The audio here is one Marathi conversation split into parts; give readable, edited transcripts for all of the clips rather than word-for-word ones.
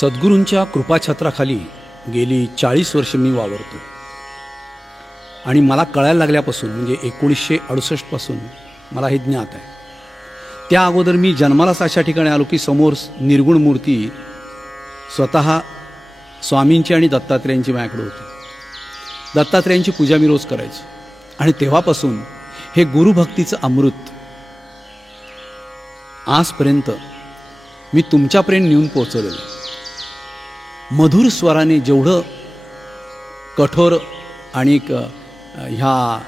सद्गुरूंच्या कृपाछत्राखाली गेली 40 वर्ष मी वावरतो आणि मला कळायला लागल्यापासून म्हणजे 1968 पासून मला हे ज्ञात आहे. त्या अगोदर मी जन्मालाच अशा ठिकाणी आलो की समोर निर्गुण मूर्ती स्वतः स्वामींची आणि दत्तात्रेयांची माझ्याकडे होती. दत्तात्रेयांची पूजा मी रोज करायचो आणि तेव्हापासून हे गुरुभक्तीचं अमृत आजपर्यंत मी तुमच्यापर्यंत नेऊन पोहोचवलेलं आहे. मधुर स्वराने जेवढं कठोर आणि ह्या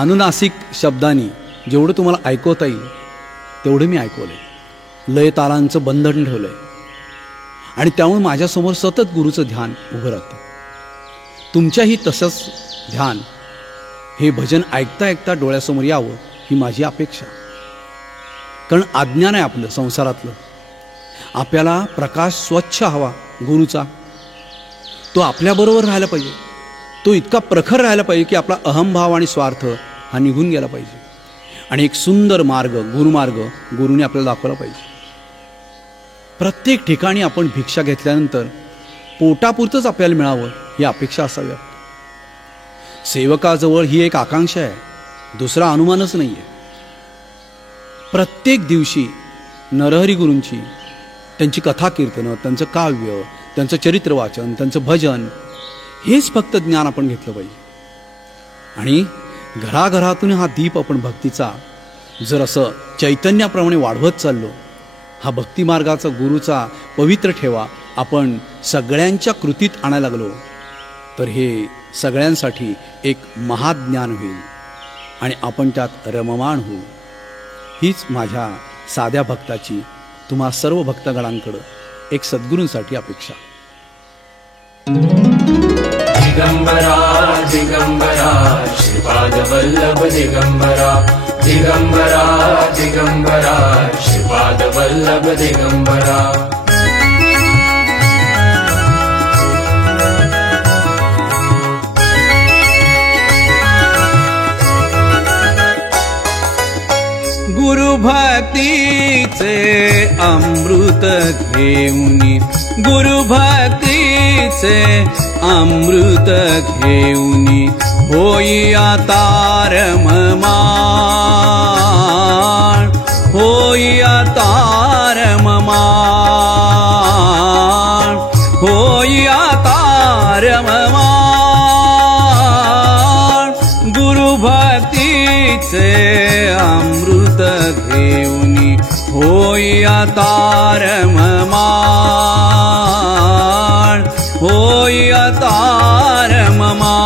अनुनासिक शब्दांनी जेवढं तुम्हाला ऐकवता येईल तेवढं मी ऐकवलं आहे. लय तालांचं बंधन ठेवलं आहे आणि त्यामुळे माझ्यासमोर सतत गुरुचं ध्यान उभं राहतं. तुमच्याही तसंच ध्यान हे भजन ऐकता ऐकता डोळ्यासमोर यावं ही माझी अपेक्षा. कारण अज्ञान आहे आपलं संसारातलं. आपल्याला प्रकाश स्वच्छ हवा गुरुचा, तो आपल्याबरोबर राहायला पाहिजे. तो इतका प्रखर राहायला पाहिजे की आपला अहंभाव आणि स्वार्थ हा निघून गेला पाहिजे आणि एक सुंदर मार्ग गुरुमार्ग गुरुने आपल्याला दाखवला पाहिजे. प्रत्येक ठिकाणी आपण भिक्षा घेतल्यानंतर पोटापुरतंच आपल्याला मिळावं ही अपेक्षा असावी. सेवकाजवळ ही एक आकांक्षा आहे, दुसरा अनुमानच नाही आहे. प्रत्येक दिवशी नरहरी गुरूंची त्यांची कथा कीर्तनं, त्यांचं काव्य, त्यांचं चरित्र वाचन, त्यांचं भजन हेच फक्त ज्ञान आपण घेतलं पाहिजे. आणि घराघरातून हा दीप आपण भक्तीचा जर असं चैतन्याप्रमाणे वाढवत चाललो, हा भक्तिमार्गाचा गुरुचा पवित्र ठेवा आपण सगळ्यांच्या कृतीत आणायला लागलो तर हे सगळ्यांसाठी एक महाज्ञान होईल आणि आपण त्यात रममाण होऊ. हीच माझ्या साध्या भक्ताची तुम्हा सर्व भक्तगणांकडं एक सद्गुरूंसाठी अपेक्षा. दिगंबरा दिगंबरा श्रीपाद वल्लभ दिगंबरा दिगंबरा दिगंबरा श्रीपाद वल्लभ दिगंबरा. गुरुभक्तीचे अमृत घेऊनी, गुरुभक्तीचे अमृत घेऊनी होई आता रममाण, होई आता रममाण, होई आता रममाण. गुरुभक्तीचे अमृत घेऊनी होई आता रममाण, होई आता रममाण,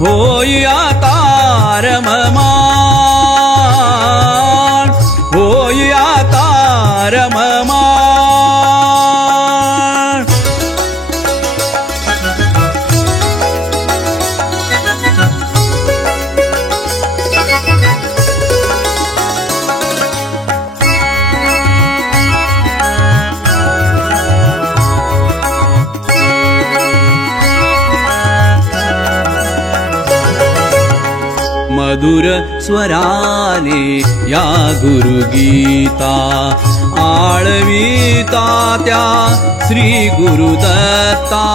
होई आता रममाण, होई आता रममाण. मधुर स्वराने या गुरुगीता आळविता त्या श्री गुरुदत्ता.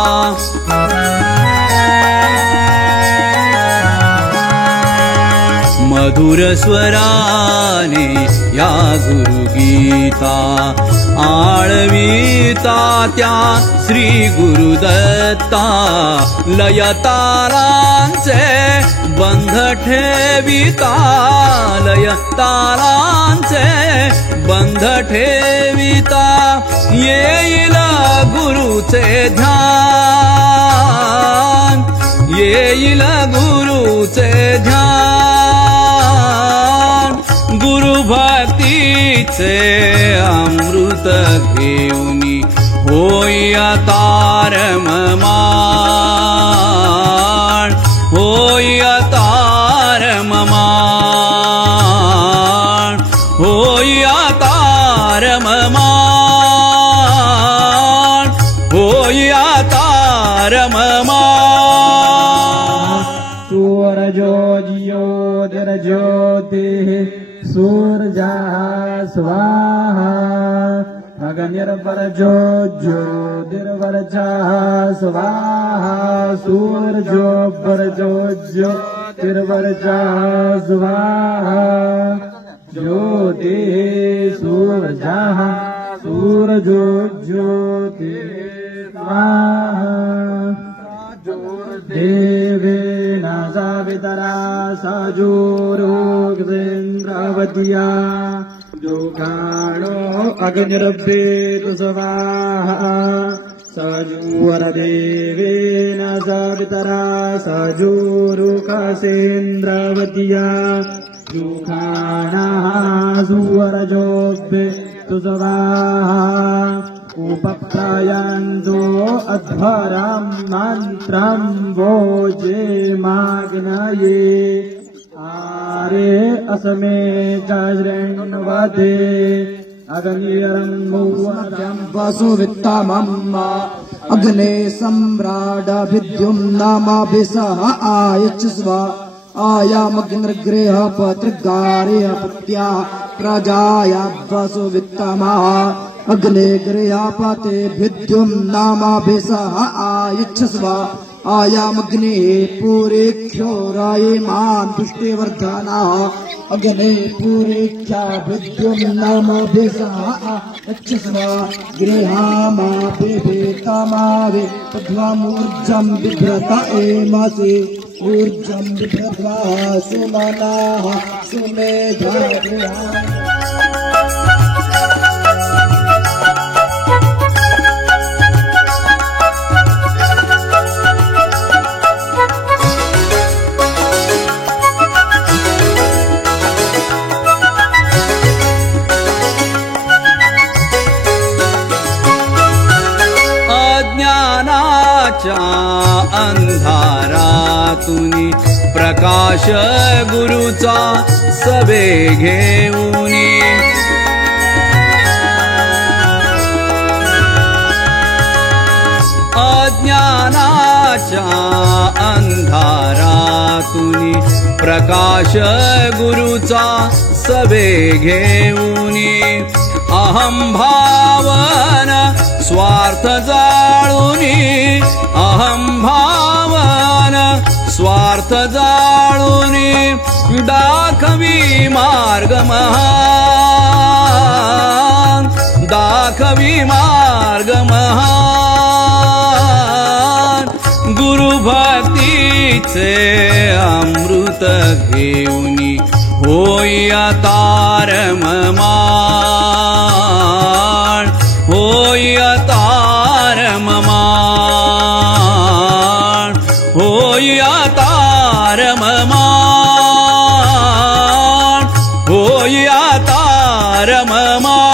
मधुर स्वराने या गुरुगीता आळविता त्या श्री गुरुदत्ता. लयतालांचे बंध ठेविता, लयतालांचे बंध ठेविता येईल गुरुचे ध्यान, येईल गुरुचे ध्यान. गुरुभक्तीचे अमृत घेऊनी होई आता रममाण, होई आता रममाण, होई आता रममाण, होई आता रममाण. सूरजो ज्योतिर्ज्योतिः सूर्या स्वाहा अग्निर्वर्जो ज्योतिर्वर्जः स्वाहा सूर्योर्वर्जो ज्योतिर्वर्जः स्वाहा ज्योतिः सूर्यः सूर्यो ज्योतिः स्वाहा देवेन सावितरा सजोरुग्रेन्द्रवत्या जोगाणो अग्निर्भेतु स्वाहा सजोवरदेवेन सावितरा सजोरुकसेन्द्रवत्या जोगाणः सुवरजोभेतु स्वाहा उपप्रयन्तो अध्वरं मन्त्रं वोजे माग्नये आरे अस्मे च शृण्वते अग्निरङ्गुवजं वसुवित्तमम् अग्ने सम्राडभिद्युम्नामाभिसह आयच्छस्व आयामग्निर्गृह पत्रिगारेह पत्या प्रजाया वसुवित्तमः अग्ने गृहपते भिद्युम्नामाभिसह आयच्छस्व आयामग्ने पुरेख्यो रायमान् पुष्टिवर्धनः अग्ने पुरेख्या भिद्युम्नामाभिसह आयच्छस्व गृहामाभिभेतमावे पद्ममूर्जं बिभ्रत एमसि ऊर्जं बिभ्रत्वा सुमनाः सुमेधा अंधारातुनी प्रकाश गुरुचा सबे घेऊनी अज्ञानाच्या अंधारातुनी प्रकाश गुरुचा सबे घेऊनी अहं भावन स्वार्थ जाळुनी अहं भावन स्वार्थ जाळुनी दाखवी मार्ग महान दाखवी मार्ग महान गुरु भक्तीचे अमृत घेऊनी होया तारममान होया तारममान होया तारममान होया तारममान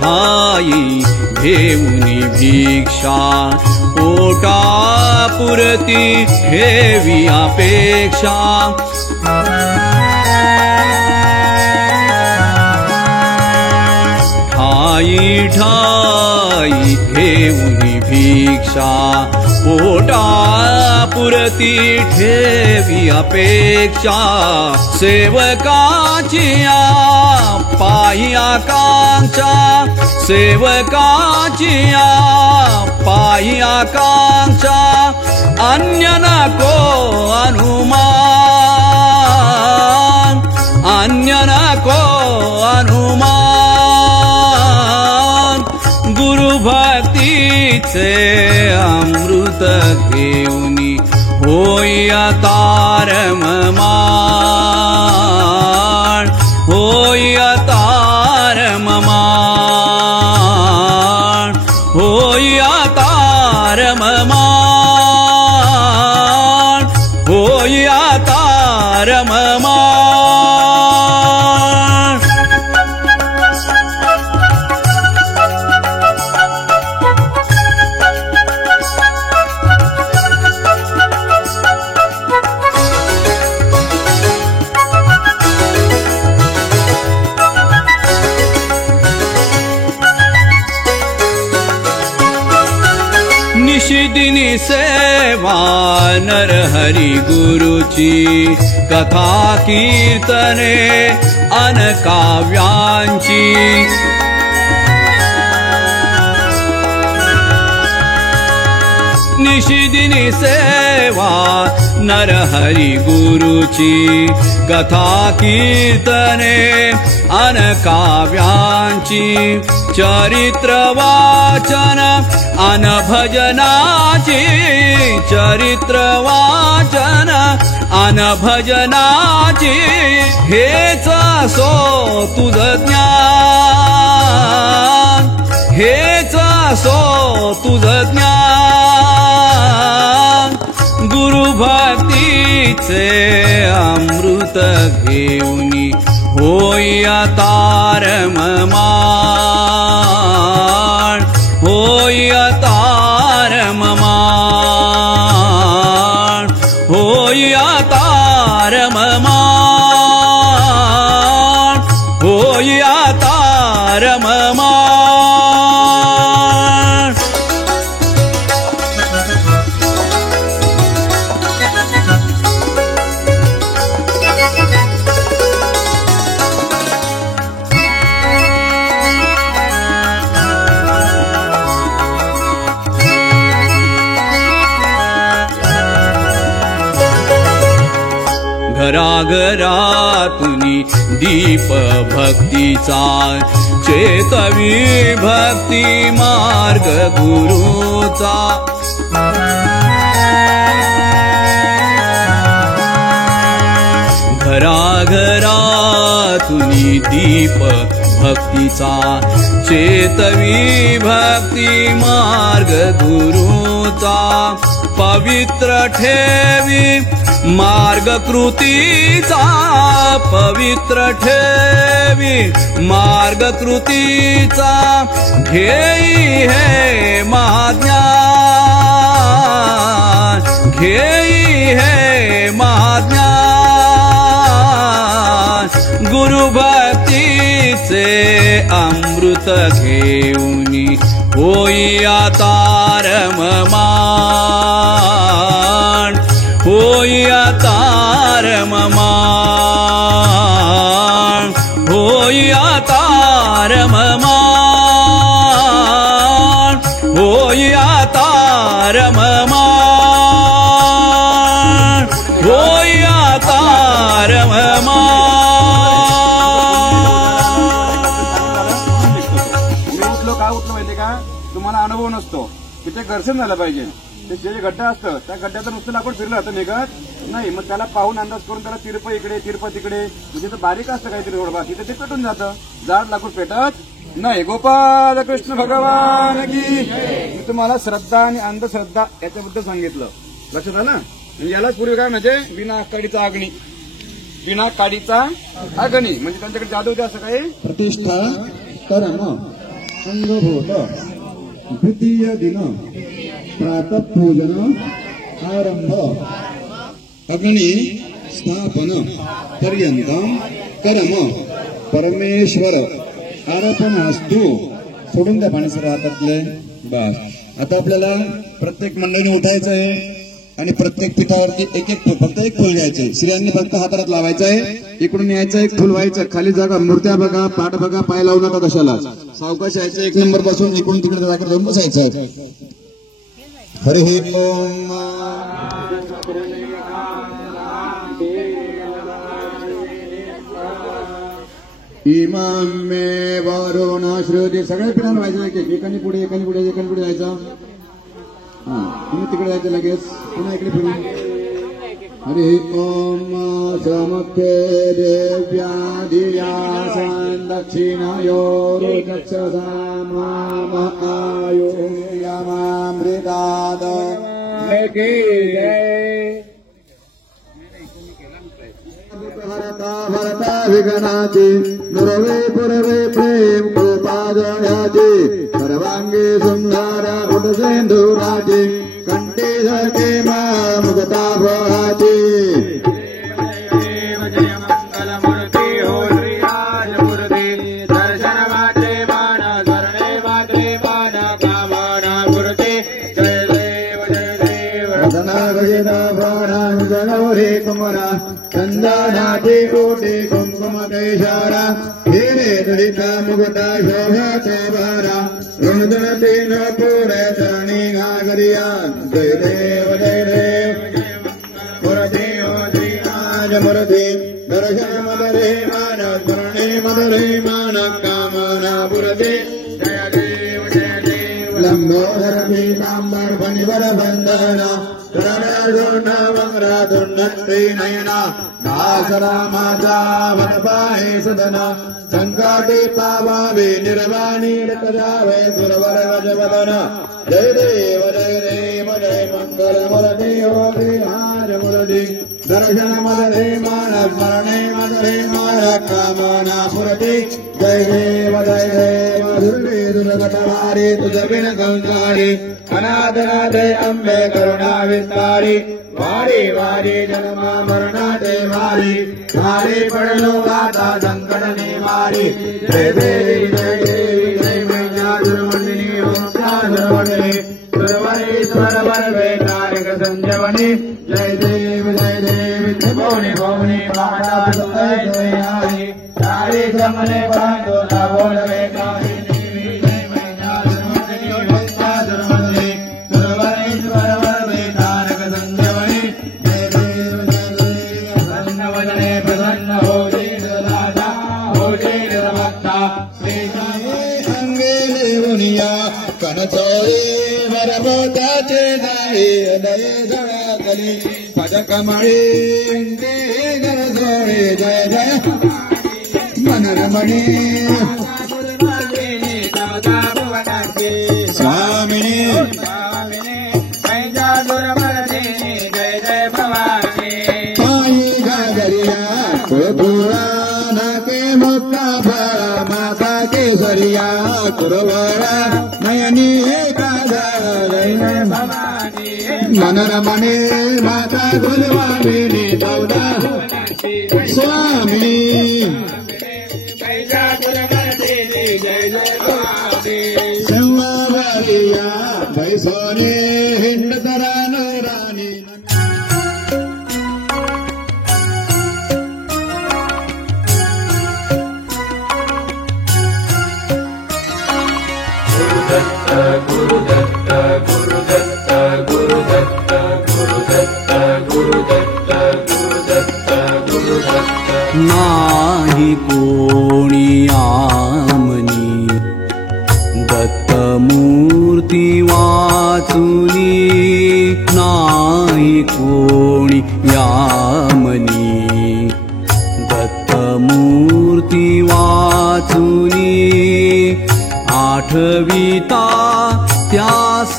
ठाई घेऊनी भिक्षा पोटा पुरती ठेवी अपेक्षा ठाई घेऊनी भिक्षा पोटा पुरती ठेवी अपेक्षा सेवकाचिया पायी आकांक्षा सेवकाचिया पायी आकांक्षा अन्य नको अनुमान अन्य नको अनुमान गुरु भक्तीचे अमृत घेऊनी होया तारममान होया तारममान होया तारममान होया तारममान निशिदिनी सेवा नरहरी गुरुची कथा कीर्तने अनकाव्यांची निशिदिनी सेवा नरहरी गुरुची कथा कीर्तने अनकाव्यांची चरित्र वाचन अनभजनाची चरित्र वाचन अनभजनाची हेच असो तुझं ज्ञान हेच असो तुझं ज्ञान गुरुभक्तीचे अमृत घेऊनी होया तारममाण होया तारममाण होया तारममाण होया तारममाण घराघरातुनी दीप भक्तीचा चेतवी भक्ती मार्ग गुरुचा घराघरातुनी दीप भक्तीचा चेतवी भक्ती मार्ग गुरुचा पवित्र ठेवी मार्ग कृतीचा पवित्र ठेवी मार्ग कृतीचा घेई है महाज्ञान घेई है महाज्ञान गुरुभक्तीचे अमृत घेऊनी होया तारममाण होया तारममाण होया तारममाण होया तारममाण होया तारममाण उठलो का उठलो माहिती का तुम्हाला अनुभव नसतो तिथे घर्षण झालं पाहिजे ते जे गड्डा असतं त्या गड्ड्याचं नुसतं लाकूड फिरलं तर निघत नाही मग त्याला पाहून अंदाज करून त्याला तिरप इकडे तिरप तिकडे म्हणजे तर बारीक असतं काहीतरी थोडं तिथे ते पेटून जातं जाड लाकूड पेटत नाही गोपाल कृष्ण भगवान की मी तुम्हाला श्रद्धा आणि अंधश्रद्धा याच्याबद्दल सांगितलं लक्षात आलं म्हणजे यालाच पूर्वी काय म्हणजे बिना काडीचा अग्नी बिना काडीचा अग्नी म्हणजे त्यांच्याकडे जादू होते असं काही प्रतिष्ठा कर्म अंगभूत द्वितीय दिन प्रातः पूजन आरंभ अग्नि स्थापन पर्यंतम कर्म परमेश्वर अर्पणास्तु सोडून द्या पाणी सर हातातले बस आता आपल्याला प्रत्येक मंडळीने उठायचं आहे आणि प्रत्येक पिठावरती एक एक फक्त एक फुल घ्यायचे स्त्रियांनी फक्त हातात लावायचं आहे इकडून यायचं एक फुल व्हायचं खाली जागा मूर्त्या बघा पाठ बघा पाय लावू नका कशाला सावकाश यायचं एक नंबर पासून इकडून तिकडे जागा जाऊन बसायचं हरि ओम इमाम मे वरुण श्रुती सगळ्या पिढ्यांना व्हायचं एकाने पुढे जायचं हा तुम्ही तिकडे जायचं लगेच पुन्हा इकडे फिरून हरि ओम समख्ये देव्या धिया दक्षिणयोरुचक्षसामायो यमामृताद लेके भरता भरता विघ्नाची नुरवे पुरवे प्रेम कृपादयाची सर्वांगी सुंदर कुटसेंधुराची कंठी झळके मा मुक्ताभहाची जय मंगल मूर्ती हो श्रीराजमूर्ती दर्शन वाटे मान सर्वे वाटे मान कामना मूर्ती जय जय नागजिता प्राणां गणौरे कुमरा चन्दनाति कोटि कुङ्कुम कैशारा हीरे दलिता मुकुटा शोभते भारा रुणदनति न पूरे चरणी नागरिया जय देव मुरति श्री आज मुरति दर्शन मदरे मान स्मरणे मदरे मान कामना पुरते जय देव लंबोदर पीतांबर फणिवर बंदना शरणा दुर्नत्री नयना दासरा माता वनपाहे सदना संकाटे पावावे निर्वाणी रतजावे सुरवर गजवदना जय देव जय मंगल मुरति योगी हार मुरति दर्शन मदरे मान स्मरणे मदरे मान कामना पुरति जय देव दुर्गे दुर्गतवारी तुझ बिन संसारी अनादनादे अम्बे करुणा विस्तारी वारी वारी जन्मा मरणा दे मारी मारी पड़लो गाता संकट निवारी जय देवी जय मैया दुर्मंडिनी ओम दुर्मंडिनी सुरवरेश्वर वरवे नारक संजवनी जय देवी भुवनी भुवनी माता जय आई सारी जमने बांधो ना बोलवे काही कनचोरे वरमोताचे नाही दय जळाकली पदकमळी गणसोळे जय जय मनरमणी स्वामिनी जय जय भवानी पायी गागरिया कुळपुरा नाके मुक्ता फळा माता केसरिया कुरवरा नयनी जय भवानी मनरमणी माता गुलवामिनी दौदा स्वामिनी जय जय भवानी संवारिया भैसोनी हिंडतरा राणी गुरुदत्त गुरुदत्त गुरुदत्त गुरुदत्त गुरुदत्त गुरुदत्त गुरुदत्त नाही कोणी आमनी दत्तमूर्ती वाचुनी नाही कोणी यामनी दत्तमूर्ती वाचुनी आठविता त्यास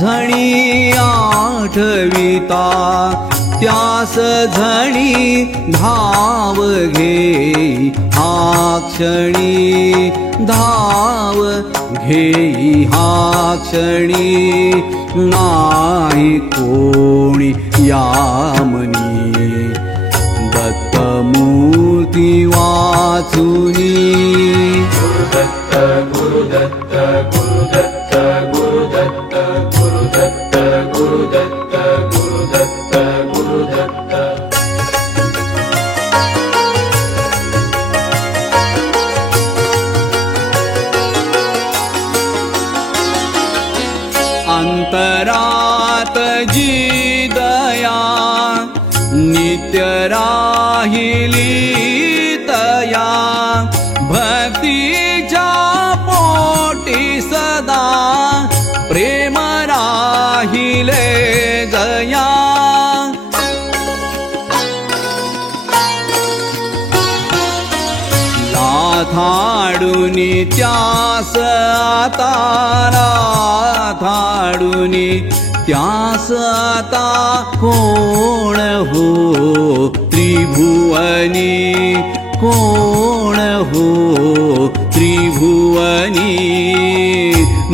झणी आठविता त्यास झणी धाव घे हा क्षणी धाव घे हा क्षणी नाही कोणी यामनी दत्तमूर्ती वाचुनी गुरुदत्त गुरुदत्त गुरुदत्त गुरुदत्त गुरुदत्त गुरुदत्त गुरुदत्त गुरुदत्त अंतरात जी दया नित्य राहिली तया भक्तीच्या पोटी सदा प्रेम राहिले जया लाथाडुनी त्यास आता लाथाडुनी त्यास आता कोण हो त्रिभुवनी कोण हो त्रिभुवनी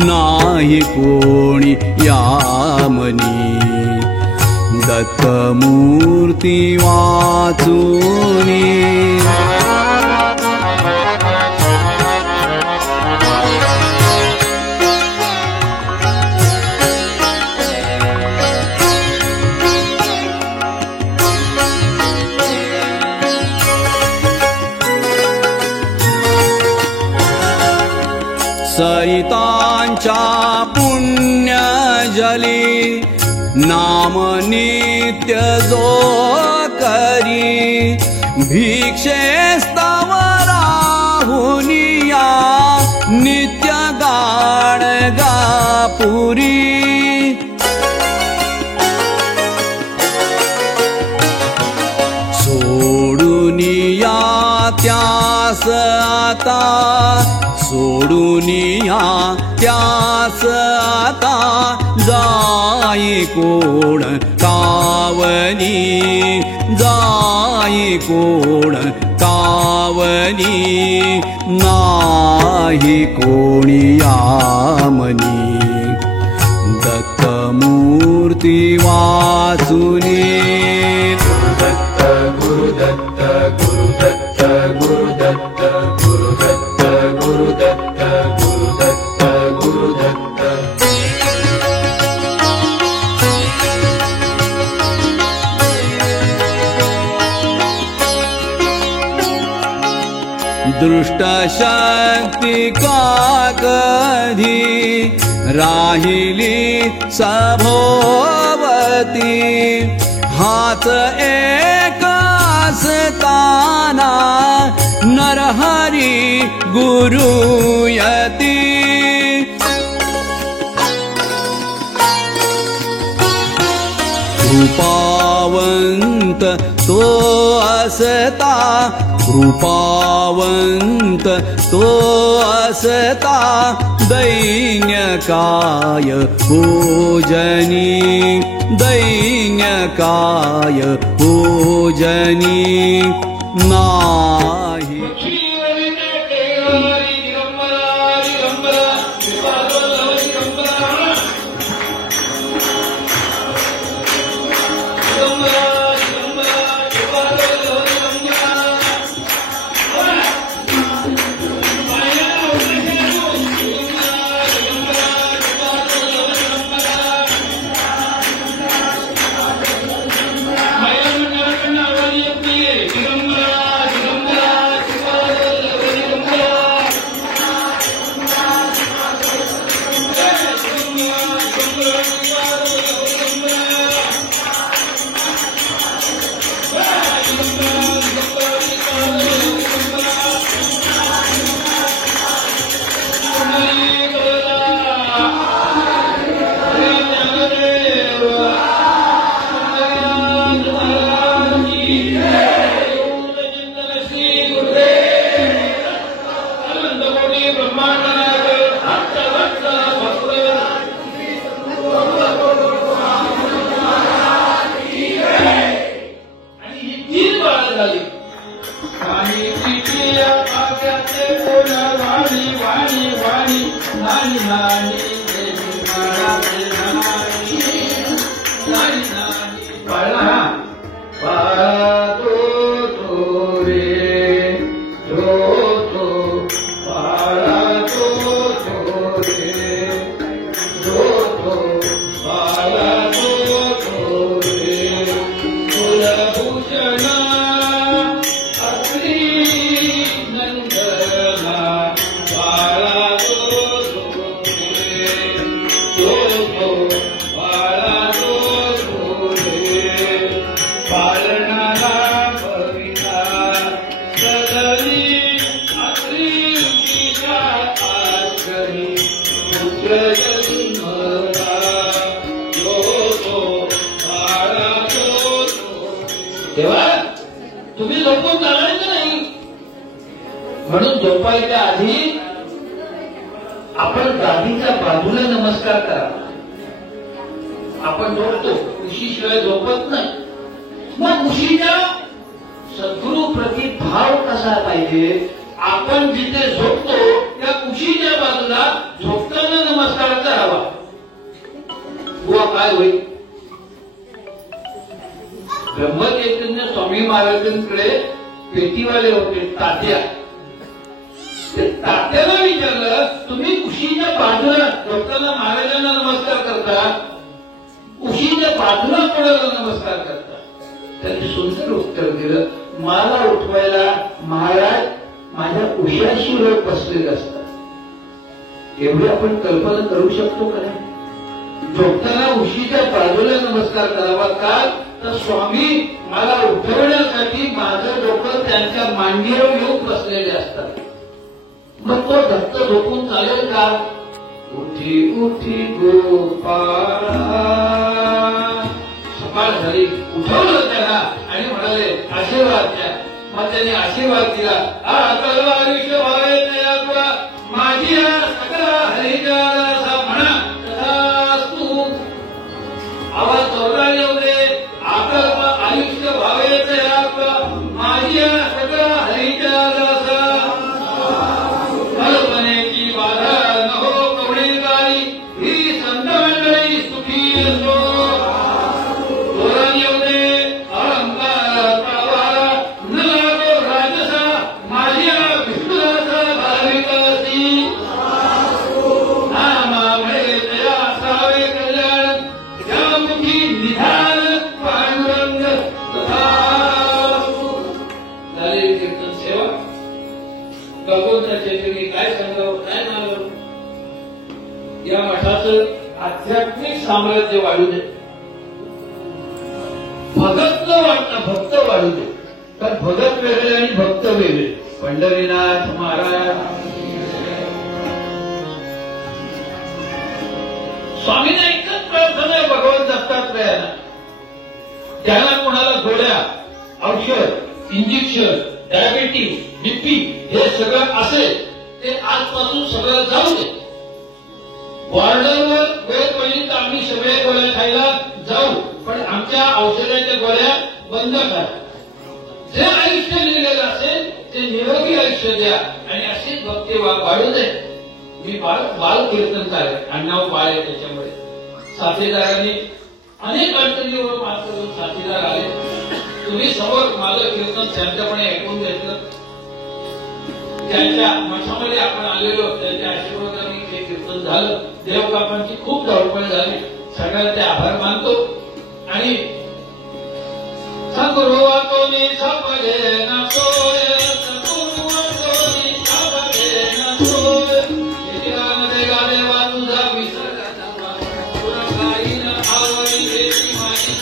नाही कोणी यामनी दत्तमूर्ती वाचुनी विठ्ठली नाम नित्य जो करी भिक्षे स्तव राहुनिया नित्य गाण गापुरी सोडूनिया त्यास आता सोडूनिया त्यास आता जाई कोण कावनी जाई कोण कावनी नाही कोणी यामनी दत्तमूर्ती वाचुनी गुरुदत्त गुरुदत्त गुरुदत्त गुरुदत्त गुरुदत्त गुरुदत्त गुरुदत्त गुरुदत्त दृष्ट शक्ती का कधी राहिली सभोवती हात एक असताना नरहरी गुरुयती कृपावंत तो असता कृपावंत तो असता दैन्यकाय पूजनी दैन्यकाय पूजनी नाही तेव्हा तुम्ही झोपून चालायचं नाही, म्हणून झोपायच्या आधी आपण गादीच्या बाजूला नमस्कार करा. आपण झोपतो, उशीशिवाय झोपत नाही. मग उशीच्या सद्गुरु प्रति भाव कसा पाहिजे? आपण जिथे झोपतो त्या उशीच्या बाजूला झोपताना नमस्कार करावा. बुवा काय होईल? ब्रह्मचैतन्य स्वामी महाराजांकडे पेटीवाले होते तात्या. तात्याला विचारलं, तुम्ही उशीच्या बाजूला झोपताना महाराजांना नमस्कार करता, उशीच्या बाजूला कोणाला नमस्कार करता? त्यांनी सुंदर उत्तर दिलं, मला उठवायला महाराज माझ्या उशाशीवर बसलेले असतात. एवढी आपण कल्पना करू शकतो का नाही? झोपताना उशीच्या बाजूला नमस्कार करावा का तर स्वामी मला उठवण्यासाठी माझं डोकं त्यांच्या मांडीवर येऊन बसलेले असतात. मग तो धक्क झोपून चालेल का? उठी उठी गोपाळा. सकाळ झाली, उठवलं त्याला आणि म्हणाले आशीर्वाद द्या. मग त्यांनी आशीर्वाद दिला. आता आयुष्य व्हावे तया तुला माझी सकला हरिचा म्हणा तू आवाज चौदा येऊ दे. आता आयुष्य व्हावे तया तुला माझी सकला हरिचा कल्पनेची बाधा नको कवडे गाडी ही संत मंडळी सुखी असो. तोरण येऊ दे अहंकार वारा न लागो राजसा माझ्या विष्णुदासा भाविकासी. नामामुळे तया असावे कल्याण त्या मुखी निधान पांडुरंग तथास्तु. झाले कीर्तन सेवा. गगोंद्राच्या जगी काय सांगावं काय म्हणावं. या मठाचं आध्यात्मिक साम्राज्य वाढू दे. भगत भक्त वाढू दे. तर भगत वेगळे आणि भक्त वेगळे. पंढरीनाथ महाराज. स्वामींना एकच प्रार्थना आहे भगवान दत्तात्रयाला. त्याला कोणाला गोळ्या औषध इंजेक्शन डायबिटीज बीपी हे सगळं असेल ते आजपासून सगळं जाऊ दे. बॉर्डरवर वेळ पडली तर आम्ही सगळे गोळ्या खायला जाऊ पण आमच्या औषधाच्या गोळ्या बंद करा. जे आयुष्य लिहिलेलं असेल ते निरोगी आयुष्य द्या आणि अशीच भक्ती वाढू दे. मी बाल कीर्तनकार आहे. अण्णाव बाळ आहे. त्याच्यामुळे साथीदारांनी अनेक अडचणीवर मात करून साथीदार आले. तुम्ही समोर माझं कीर्तन शांतपणे ऐकून घेतलं. त्यांच्या मठामध्ये आपण आलेलो त्यांच्या आशीर्वादाने हे कीर्तन झालं. देवबापांची खूप धावपळ झाली. सगळ्यांचे आभार मानतो आणि सगुरुवातोनी सापडे ना सोय सगुरुवातोनी सापडे ना सोय इतिरामध्ये गाले वाचुझा विसर्गाचा पुरगाईन आवडी देवी माई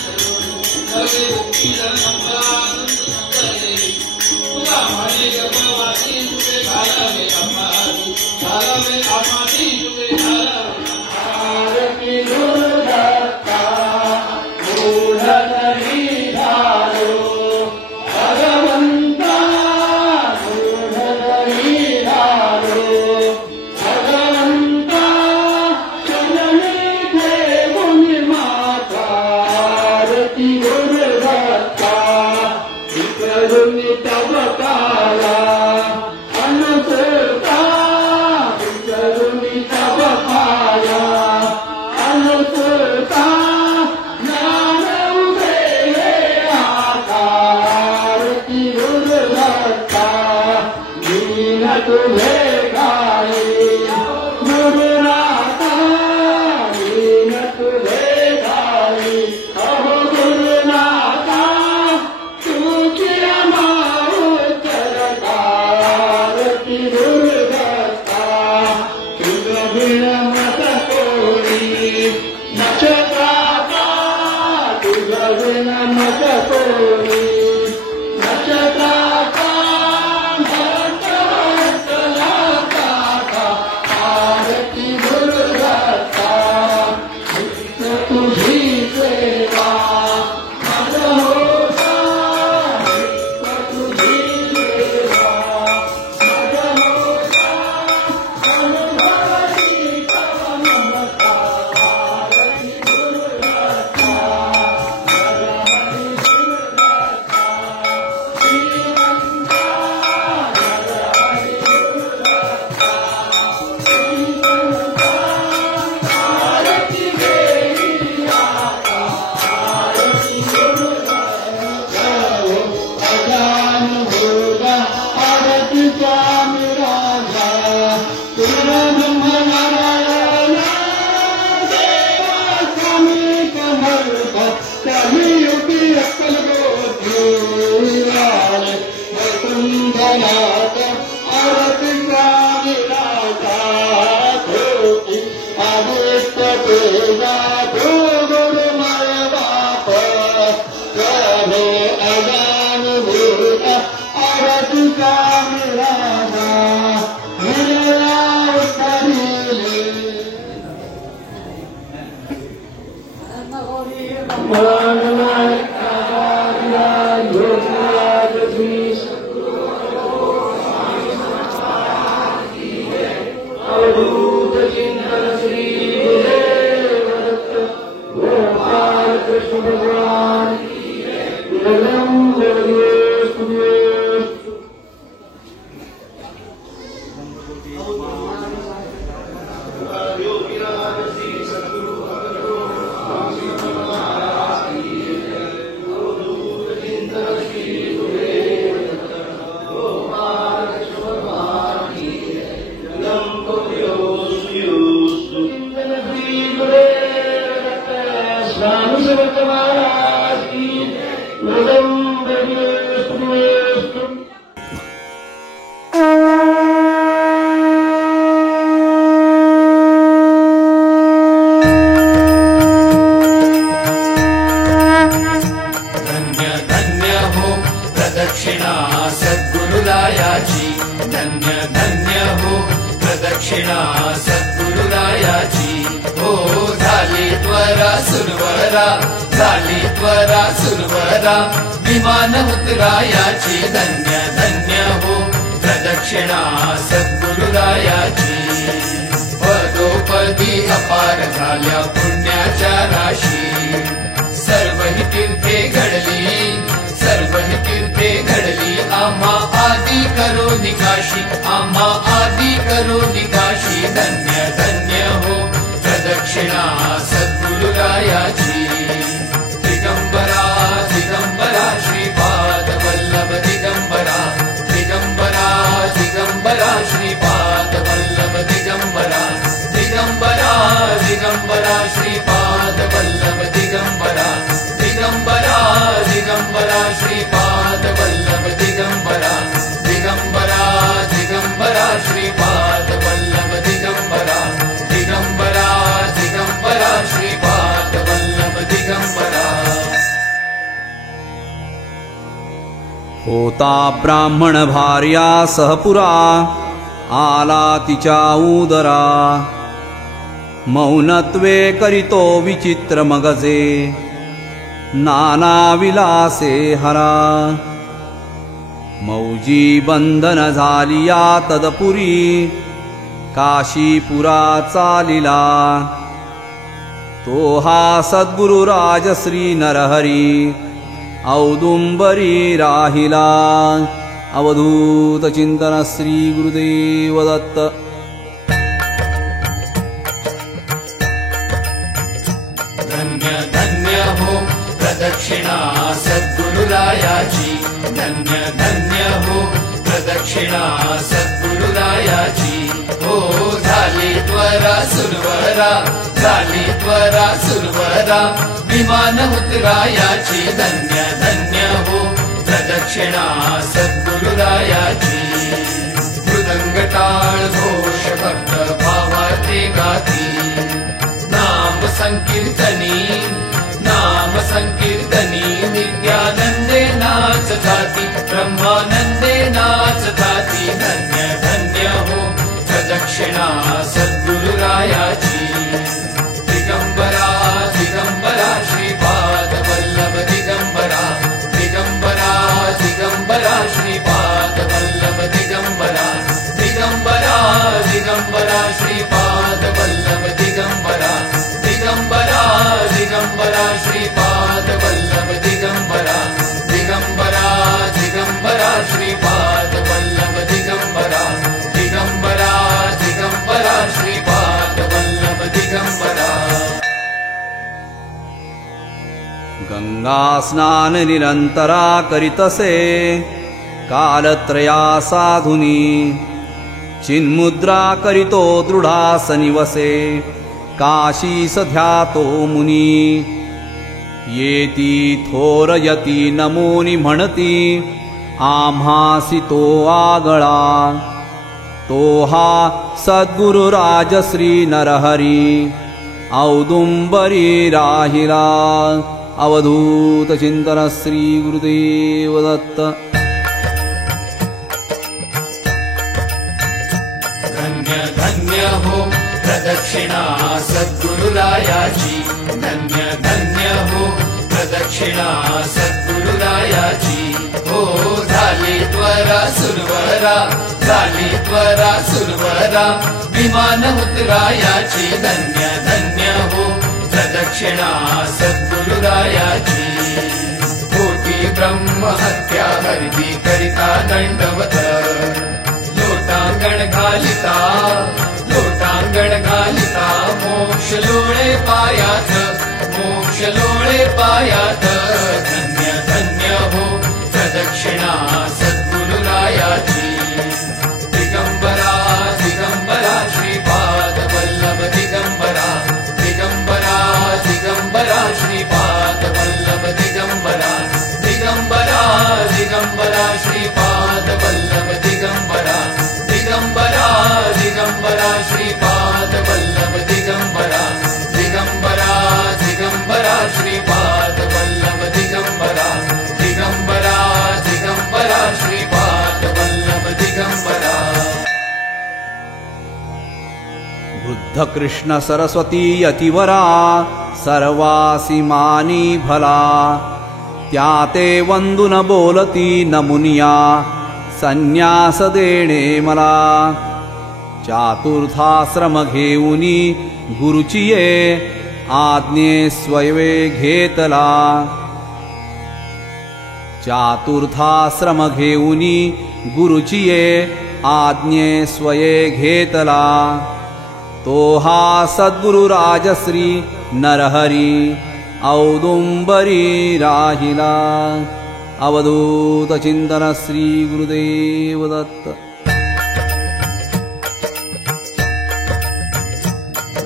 सगळे भक्तीला संभाळून संभाळे तुला म्हणे गगवासी तुझे घालावे आम्हाती घालावे आम्हाती तुझे घालावे आरती गुरुदत्ता मूढधरी झालो भगवंता मूढधरी झालो भगवंता चरणी ठेवून माता आरती गुरुदत्ता विकरून तव काला अनुसरता विकरून तव काला अनुसरता ज्ञान उदे आरती गुरुदत्ता दीन तुझे गाई गुरुनाथा दीन तुझे गाई अहो गुरुनाथा तुझी माऊतर आरती गुरुदत्ता तुझ बिन मत कोणी नक्षत्राचा तुझ बिन मत कोणी नक्षत्राचा आरती गुरुदत्ता तुझी सेवा माझ होता तुझी सेवा माझ होता अनुभवी तव ममता आरती गुरुदत्ता प्रदक्षिणा सद्गुरुरायाची धन्य धन्य हो प्रदक्षिणा सद्गुरुरायाची हो झाली त्वरा सुरवरा झाली त्वरा सुरवरा विमान उतरायाची धन्य धन्य हो प्रदक्षिणा सद्गुरुरायाची पदोपदी अपार झाल्या पुण्याच्या राशी सर्व ही तीर्थे घडली सर्व ही तीर्थे घडली आम्हा आदि करो निकाशी आम्हा आदि करो निकाशी धन्य धन्य हो प्रदक्षिणा सद्गुरुरायाची दिगंबरा दिगंबरा श्रीपाद वल्लभ दिगंबरा दिगंबरा दिगंबरा श्रीपाद वल्लभ दिगंबरा दिगंबरा दिगंबरा श्रीपाद वल्लभ दिगंबरा दिगंबरा दिगंबरा श्रीपाद वल्लभ दिगंबरा दिगंबरा दिगंबरा श्रीपाद वल्लभ दिगंबरा दिगंबरा दिगंबरा श्रीपाद वल्लभ दिगंबरा होता ब्राह्मण भार्या सहपुरा आला तिच्या उदरा मौनत्वे करीतो विचित्र मगजे नाना विलासे हरा मौजी बंधन झाली या तदपुरी काशीपुरा चालिला तो हा सद्गुरु राजश्री नरहरी औदुंबरी राहिला अवधूत चिंतन श्री गुरुदेव दत्त धन्य धन्य हो प्रदक्षिणा सद्गुरुरायाची धन्य धन्य हो प्रदक्षिणा सद्गुरुरायाची हो झाली त्वरा सुरवरा झाली त्वरा सुरवरा विमान उतरायाची धन्य धन्य हो प्रदक्षिणा सद्गुरुरायाची मृदंग टाळ घोष भक्त भावाचे गाती नाम संकीर्तनी नाम संकीर्तनी नित्यानंदे नाच गाती ब्रह्मानंदे नाच गाती धन्य धन्य हो प्रदक्षिणा सद्गुरुरायाची दिगंबरा दिगंबरा श्रीपाद वल्लभ दिगंबरा दिगंबरा दिगंबरा श्रीपाद वल्लभ दिगंबरा दिगंबरा दिगंबरा श्रीपाद वल्लभ दिगंबरा दिगंबरा दिगंबरा श्रीपाद वल्लभ दिगंबरा दिगंबरा दिगंबरा श्रीपाद वल्लभ दिगंबरा दिगंबरा दिगंबरा श्रीपाद वल्लभ दिगंबरा गंगा स्नान निरंतरा करीतसे कालत्रया साधुनी चिन्मुद्रा करीतो दृढासनी वसे काशीस ध्यातो मुनी येती थोरयती नमोनी म्हणती आम्हासी तो आगळा तो हा सद्गुरु राजश्री नरहरी औदुंबरी राहिला अवधूत चिंतन श्री गुरुदेव दत्त प्रदक्षिणा सद्गुरुरायाची धन्य धन्य हो प्रदक्षिणा सद्गुरुरायाची हो झाली त्वरा सुरवरा झाली त्वरा सुरवरा विमान उतरायाची धन्य धन्य हो प्रदक्षिणा सद्गुरुरायाची कोटी ब्रह्म हत्या हरवी करिता दंडवत लोटांगण घालिता लोटांगण घालिता मोक्ष लोळे पायात मोक्ष लोळे पायात धन्य धन्य हो प्रदक्षिणा सद्गुरुरायाची दिगंबरा दिगंबरा श्रीपाद वल्लभ दिगंबरा दिगंबरा दिगंबरा श्रीपाद वल्लभ दिगंबरा दिगंबरा दिगंबरा श्रीपाद वल्लभ दिगंबरा दिगंबरा दिगंबरा श्रीपाद वल्लभ दिगंबरा दिगंबरा दिगंबरा श्रीपाद वल्लभ दिगंबरा दिगंबरा दिगंबरा श्रीपाद वल्लभ दिगंबरा वृद्ध कृष्ण सरस्वती यतिवरा सर्वासी मानी भला त्या ते वंदून बोलती नमुनिया संन्यास देणे मला चातुर्थाश्रम घेऊनी गुरुचिये आज्ञे स्वयवे घेतला चातुर्थाश्रम घेऊनी गुरुचिये आज्ञे स्वये घेतला तो हा सद्गुरु राजश्री नरहरी औदुंबरी राहिला अवधूत चिंतन श्री गुरुदेव दत्त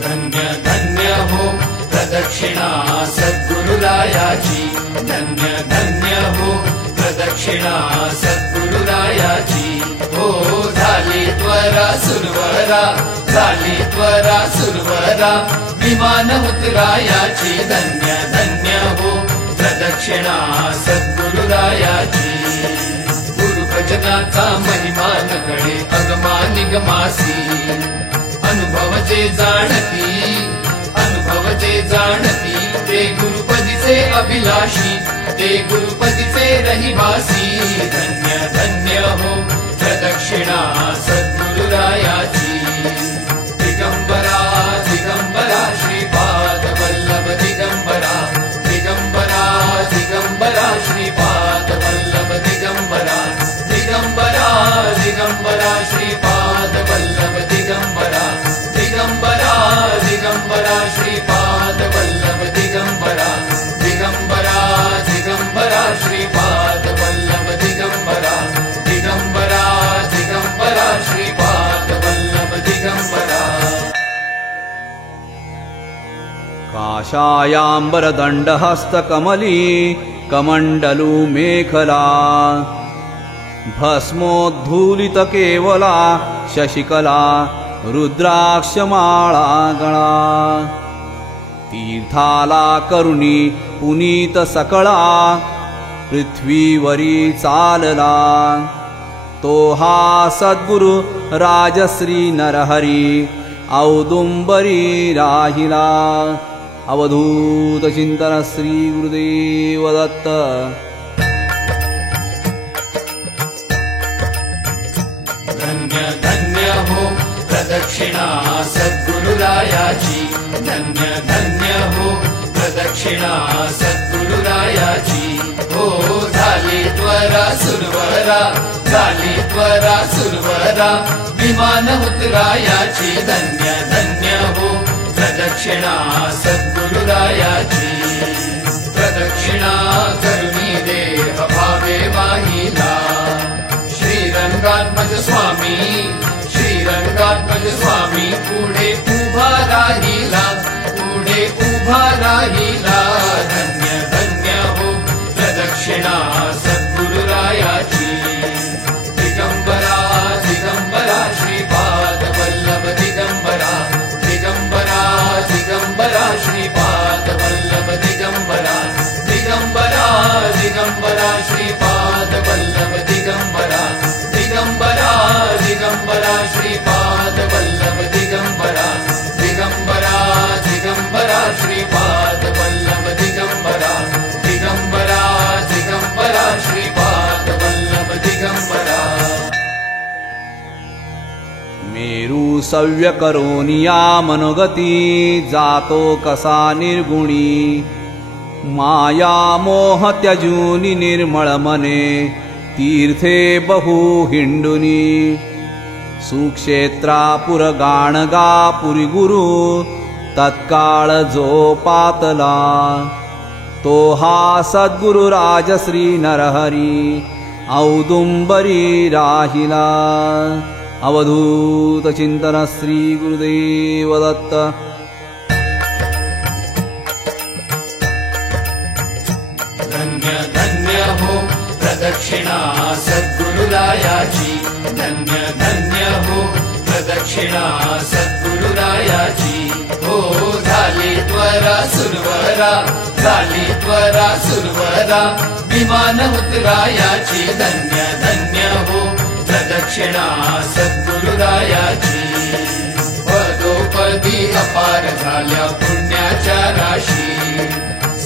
धन्य धन्य हो प्रदक्षिणा सद्गुरुरायाची धन्य धन्य हो प्रदक्षिणा सद्गुरुरायाची हो झाली त्वरा सुरवरा झाली त्वरा सुरवरा विमान उतरायाची धन्य धन्य हो प्रदक्षिणा सद्गुरुरायाची गुरुभजनाचा महिमा नकळे अगमा निगमासी अनुभवचे जाणती ते गुरुपदीचे अभिलाषी ते गुरुपदीचे रहिवासी धन्य धन्य हो प्रदक्षिणा सद्गुरुरायाची दिगंबरा दिगंबरा श्रीपाद वल्लभ दिगंबरा दिगंबरा दिगंबरा श्रीपाद वल्लभ दिगंबरा दिगंबरा दिगंबरा श्रीपाद वल्लभ दिगंबरा दिगंबरा दिगंबरा श्रीपाद वल्लभ दिगंबरा दिगंबरा दिगंबरा श्रीपाद वल्लभ दिगंबरा दिगंबरा दिगंबरा श्रीपाद वल्लभ दिगंबरा काषायाम्बरदण्डहस्तकमली कमण्डलू मेखला भस्मोद्धूलित केवला शशिकला रुद्राक्षमाळा गळा तीर्थाला करुणी पुनीत सकळा पृथ्वीवरी चालला तो हा सद्गुरु राजश्री नरहरी औदुंबरी राहिला अवधूत चिंतन श्री गुरुदेव दत्त धन्य धन्य हो प्रदक्षिणा सद्गुरुरायाची धन्य धन्य हो प्रदक्षिणा सद्गुरुरायाची हो झाली त्वरा सुरवरा झाली त्वरा सुरवरा विमान उतरायाची धन्य धन्य हो प्रदक्षिणा सद्गुरुरायाची प्रदक्षिणा करुणी देह भावे वाहिला श्रीरंगात्मज स्वामी पुढे उभा राहिला धन्य धन्य हो प्रदक्षिणा सद्गुरुरायाची दिगंबरा दिगंबरा श्रीपाद वल्लभ दिगंबरा दिगंबरा दिगंबरा श्रीपाद वल्लभ दिगंबरा सव्य करोनिया मनोगती जातो कसा निर्गुणी माया मोह त्यजूनि निर्मळ मने तीर्थे बहु हिंडुनी सुक्षेत्रा पुरगाणगा पुरी गुरु तत्काळ जो पातला तो हा सद्गुरु राजश्री नरहरी औदुंबरी राहिला अवधूत चिंतन श्री गुरुदेव दत्त धन्य धन्य हो प्रदक्षिणा सद्गुरुरायाची धन्य धन्य हो प्रदक्षिणा सद्गुरुरायाची हो झाली त्वरा सुरवरा झाली त्वरा सुरवरा विमान उतरायाची धन्य धन्य हो प्रदक्षिणा सद्गुरुरायाची पदोपदी अपार झाल्या पुण्याच्या राशी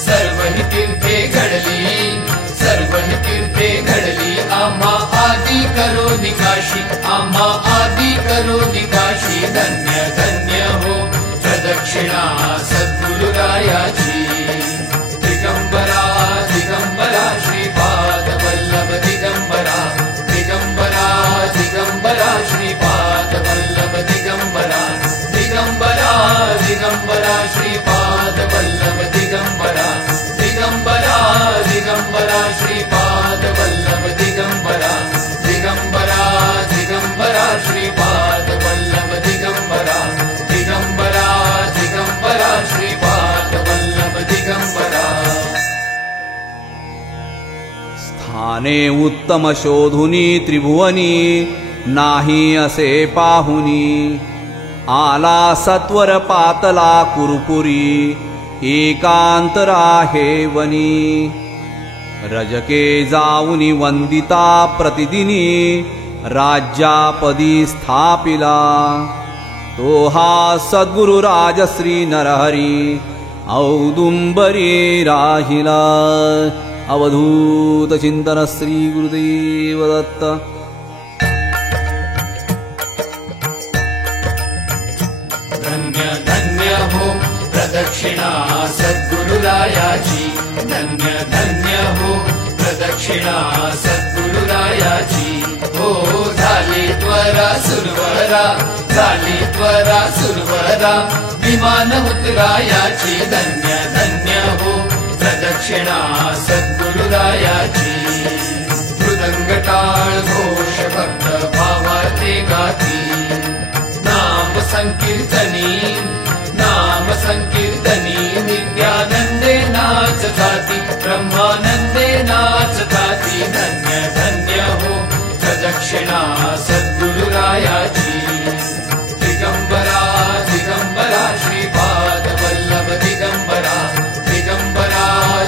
सर्वही तीर्थे घडली सर्वही तीर्थे घडली आम्हा आदि करो निकाशी आम्हा आदि करो निकाशी धन्य धन्य हो प्रदक्षिणा सद्गुरुरायाची दिगंबरा दिगंबरा श्रीपाद वल्लभ दिगंबरा दिगंबरा दिगंबरा श्रीपाद वल्लभ दिगंबरा दिगंबरा दिगंबरा श्रीपाद वल्लभ दिगंबरा दिगंबरा दिगंबरा श्रीपाद वल्लभ दिगंबरा दिगंबरा दिगंबरा श्रीपाद वल्लभ दिगंबरा दिगंबरा दिगंबरा श्रीपाद वल्लभ दिगंबरा स्थाने उत्तम शोधुनी त्रिभुवनी नाही असे पाहुनी आला सत्वर पातला कुरपुरी एकांतरा हे वनी रजके जाऊनी वंदिता प्रतिदिनी राज्यापदी स्थापिला तो हा सद्गुरु राजश्री नरहरी औदुंबरी राहिला अवधूत चिंतन श्री गुरुदेव दत्त धन्य धन्य हो प्रदक्षिणा सद्गुरुरायाची धन्य धन्य हो प्रदक्षिणा सद्गुरुरायाची हो झाली त्वरा सुरवरा झाली त्वरा सुरवरा विमान उतरायाची धन्य धन्य हो प्रदक्षिणा सद्गुरुरायाची मृदंग टाळ घोष भक्त भावाते गाती नाम संकीर्तनी नित्यानंदे नाच गाती ब्रह्मानंदे नाच गाती धन्य धन्य हो प्रदक्षिणा सद्गुरुरायाची दिगंबरा दिगंबरा श्रीपाद वल्लभ दिगंबरा दिगंबरा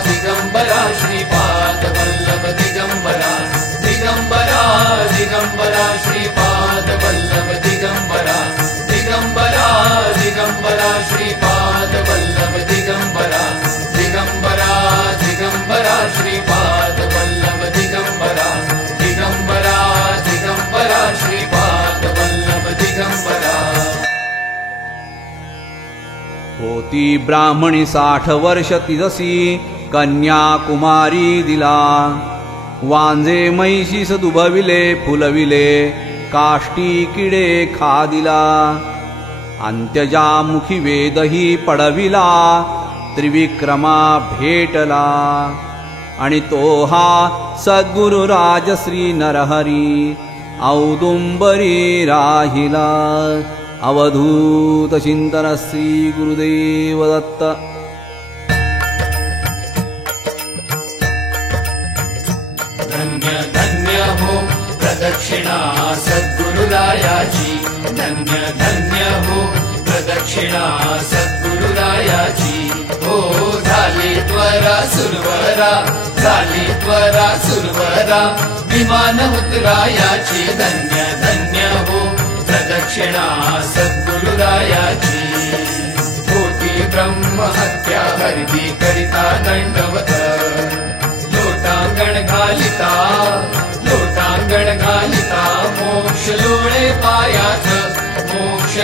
दिगंबरा श्रीपाद वल्लभ दिगंबरा दिगंबरा दिगंबरा श्रीपाद वल्लभ दिगंबरा दिगंबरा दिगंबरा श्रीपाद वल्लभ दिगंबरा दिगंबरा दिगंबरा श्रीपाद वल्लभ दिगंबरा दिगंबरा दिगंबरा श्रीपाद वल्लभ दिगंबरा होती ब्राह्मणी 60 वर्ष तिजसी कन्याकुमारी दिला वांजे मैशीस दुभविले फुलविले काष्टी किडे खादिला अंत्यजामुखी वेदही पडविला त्रिविक्रमा भेटला आणि तो हा सद्गुरु राजश्री नरहरी औदुंबरी राहिला अवधूत चिंतन श्री गुरुदेव दत्त धन्य धन्य हो प्रदक्षिणा सद्गुरुरायाची धन्य धन्य हो प्रदक्षिणा सद्गुरुरायाची हो झाली त्वरा सुरवरा झाली त्वरा सुरवरा विमान उतरायाची धन्य धन्य हो प्रदक्षिणा सद्गुरुरायाची होती ब्रह्महत्या हरदी करिता दंडवत लोटांगण घालिता मोक्ष लोळे पायात मोक्ष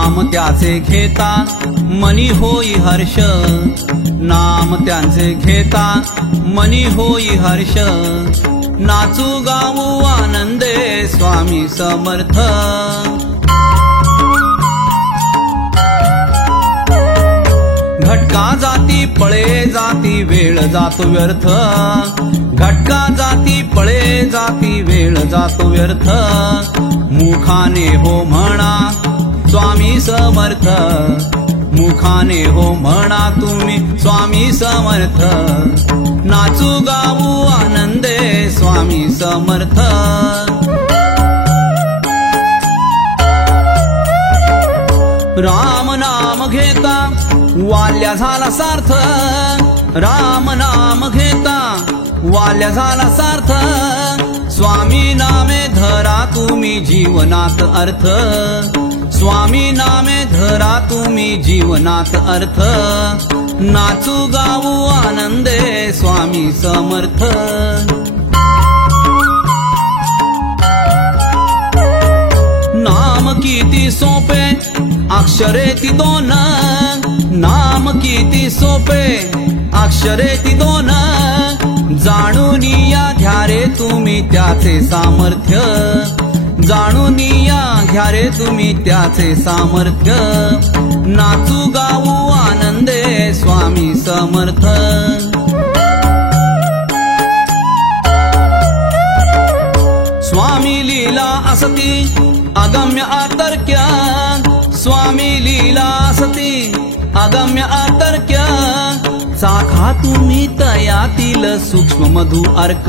नाम त्याचे घेता मनी होई हर्ष, नाम त्यांचे घेता मनी होई हर्ष, नाचू गाऊ आनंदे स्वामी समर्थ. घटका जाती पळे जाती वेळ जातो व्यर्थ, घटका जाती पळे जाती वेळ जातो व्यर्थ, मुखाने हो म्हणा स्वामी समर्थ, मुखाने हो म्हणा तुम्ही स्वामी समर्थ, नाचू गाऊ आनंदे स्वामी समर्थ. राम नाम घेता वाल्या झाला सार्थ, राम नाम घेता वाल्या झाला सार्थ, स्वामी नामे धरा तुम्ही जीवनात अर्थ, स्वामी नामे धरा तुम्ही जीवनात अर्थ, नाचू गाऊ आनंदे स्वामी समर्थ. नाम किती सोपे अक्षरे ती दोन, नाम किती सोपे अक्षरे ती दोन, जाणून या घ्या रे तुम्ही त्याचे सामर्थ्य, जाणून या घ्या रे तुम्ही त्याचे सामर्थ्य, नाचू गाऊ आनंदे स्वामी समर्थ. स्वामी लीला असती अगम्य अतर्क्य, स्वामी लीला असती अगम्य अतर्क्य, चाखा तुम्ही तयातील सूक्ष्म मधु अर्क,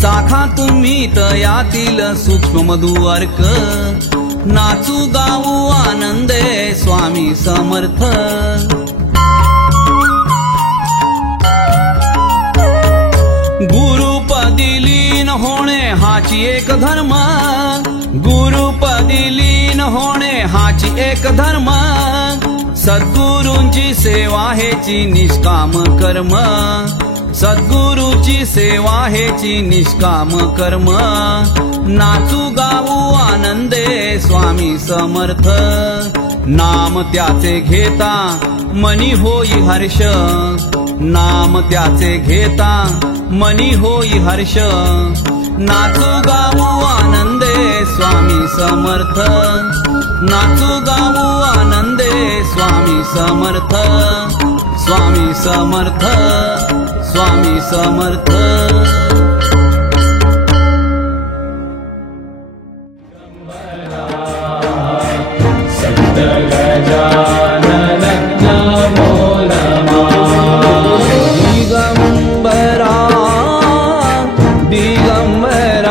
चाखा तुम्ही तयातील सूक्ष्म मधु अर्क, नाचू गाऊ आनंदे स्वामी समर्थ. गुरुपदी लीन होणे हाची एक धर्म, गुरुपदी लीन होणे हाची एक धर्म, सद्गुरूंची सेवा हेची निष्काम कर्म, सद्गुरूची सेवा हेची निष्काम कर्म, नाचू गाऊ आनंदे स्वामी समर्थ. नाम त्याचे घेता मनी होई हर्ष, नाम त्याचे घेता मनी होई हर्ष, नाचू गाऊ आनंदे स्वामी समर्थ, नाचू गाऊ आनंदे स्वामी समर्थ, स्वामी समर्थ, स्वामी समर्थ. दिगंबरा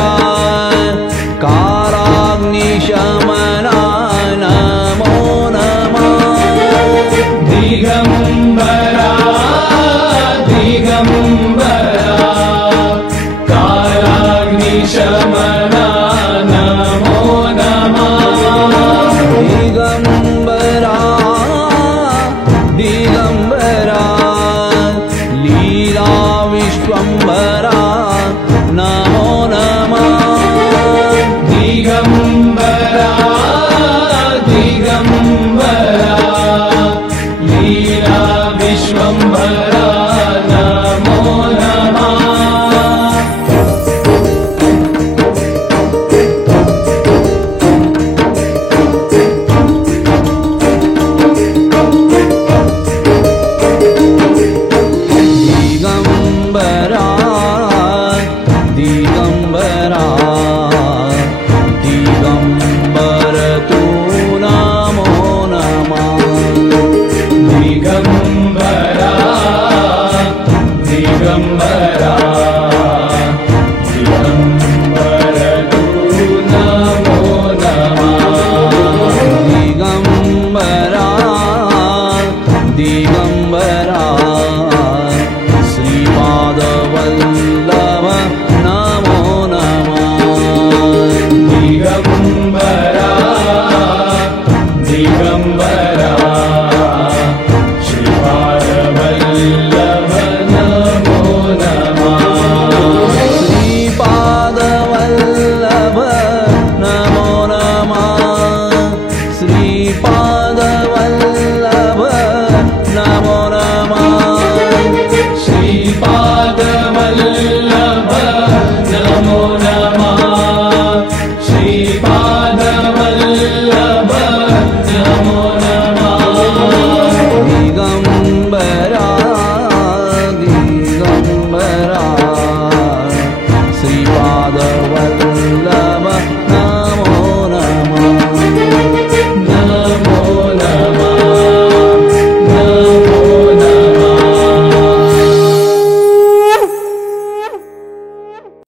पादवल्लभ